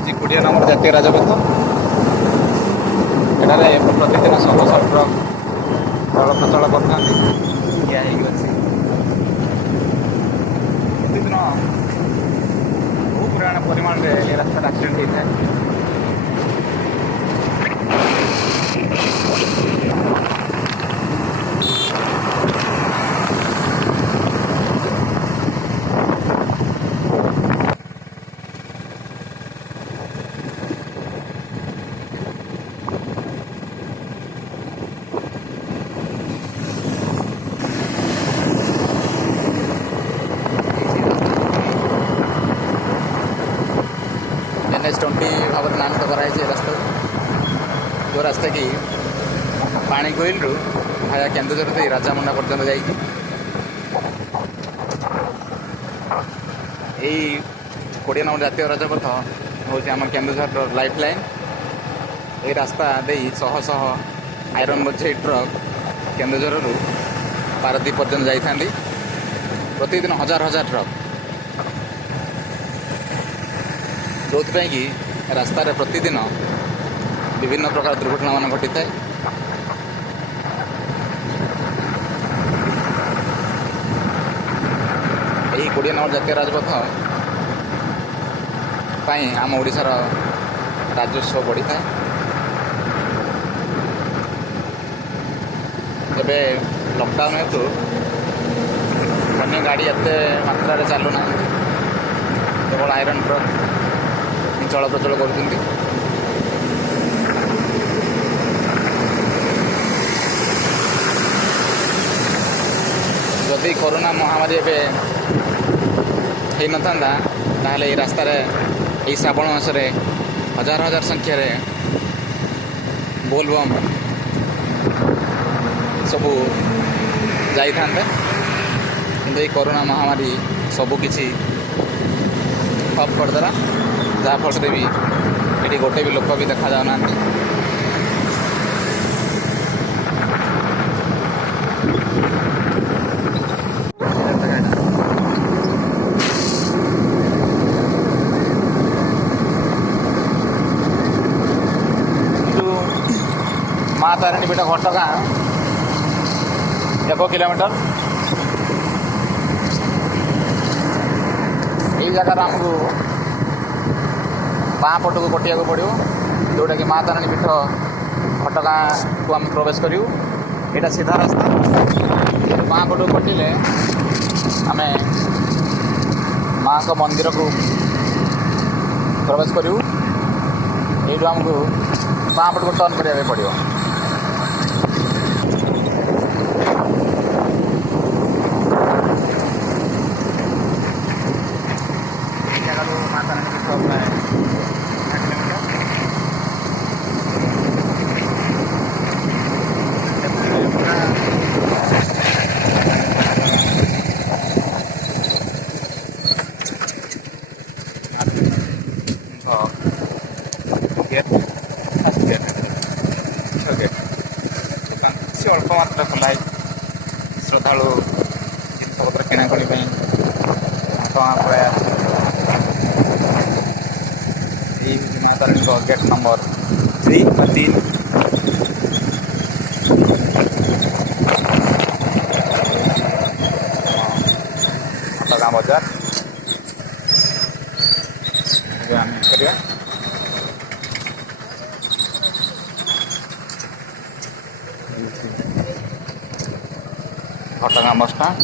हूँ कोड़िया नंबर जातीय राजपथ एठारे प्रतिदिन शह शह ट्रक चलप्रचल करता प्रतिदिन बहु परिमाण में रास्ता एक्सीडेंट होता है। NH20 भाव नामित कराई रास्ता जो रास्ता कि पाणीकोइल रु भाया केन्दुझर दे राजामुंडा पर्यटन जा कोड़े नंबर जातीय राजपथ हूँ आम केन्दुझर लाइफ लाइन। ये रास्ता दे शह शह आयरन बोझे ट्रक केन्दुझर रु पारादीप पर्यटन जाता प्रतिदिन हजार हजार ट्रक जो कि रास्तार प्रतिदिन विभिन्न प्रकार दुर्घटना मान घटी था। यही कोड़े नंबर जातीय राजपथ आम ओडिशार राजस्व बढ़ी था। एबे लॉकडाउन हेतु अन्य गाड़ी एत मात्रा चलूना केवल आयरन ट्रक चल प्रचल कर जदि कोरोना महामारी एवं हो न था ये रास्तार यही श्रावण मासरे हजार हजार संख्यार बोलबम सबू जाई था कि कोरोना महामारी सबकि ठप करदेला जहाँफल भी ये गोटे भी लोक भी देखा जाऊना। माँ तारिणी पीठ घटगाँ 1 किलोमीटर यही जगार आमको बाँ पट को कटिया को पड़ो जोटा कि माँ तारिणी पीठ घटगाँ को आम प्रवेश करूँ। यहाँ सीधा रास्ता बाँ पट को कटिले आम माँ को मंदिर को प्रवेश करूँ। यू आमको बाँ पट को टर्न करा पड़ो। अल्प मात्रा खोलाई श्रद्धालु जिनपतर किणाकिणी प्रयास माँ तारिणी गेट नंबर 3 गाँ बजार करिया घटगाँ बस स्टाण्ड।